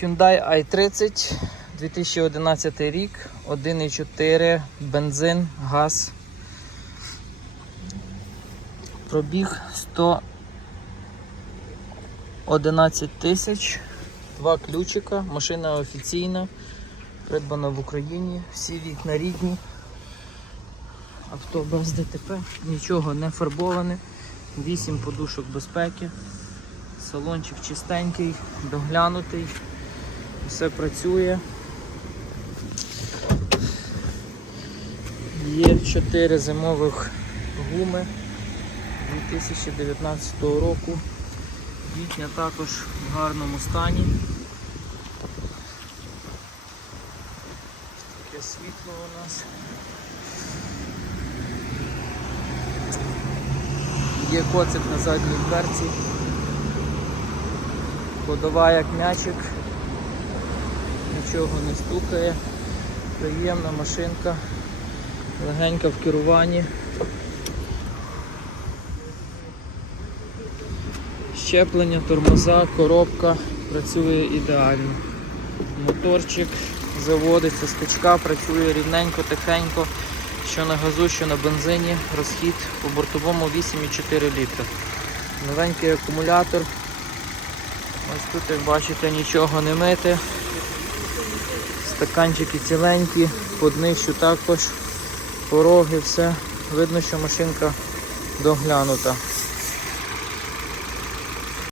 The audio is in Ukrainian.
Hyundai i30 2011 рік, 1,4, бензин, газ. Пробіг 111 тисяч, два ключика, машина офіційна, придбана в Україні, всі вікна рідні. Авто без ДТП, нічого не фарбоване, 8 подушок безпеки, салончик чистенький, доглянутий, все працює. Є 4 зимових гуми 2019 року. Вікня також в гарному стані. Таке світло у нас. Є коцик на задній дверці. Ходова як м'ячик. Нічого не стукає. Приємна машинка. Легенька в керуванні. Щеплення, тормоза, коробка працює ідеально. Моторчик заводиться, скачка працює рівненько, тихенько, що на газу, що на бензині. Розхід по бортовому 8,4 літра. Новенький акумулятор. Ось тут, як бачите, нічого не мити. Стаканчики ціленькі, по днищу також, пороги, все. Видно, що машинка доглянута.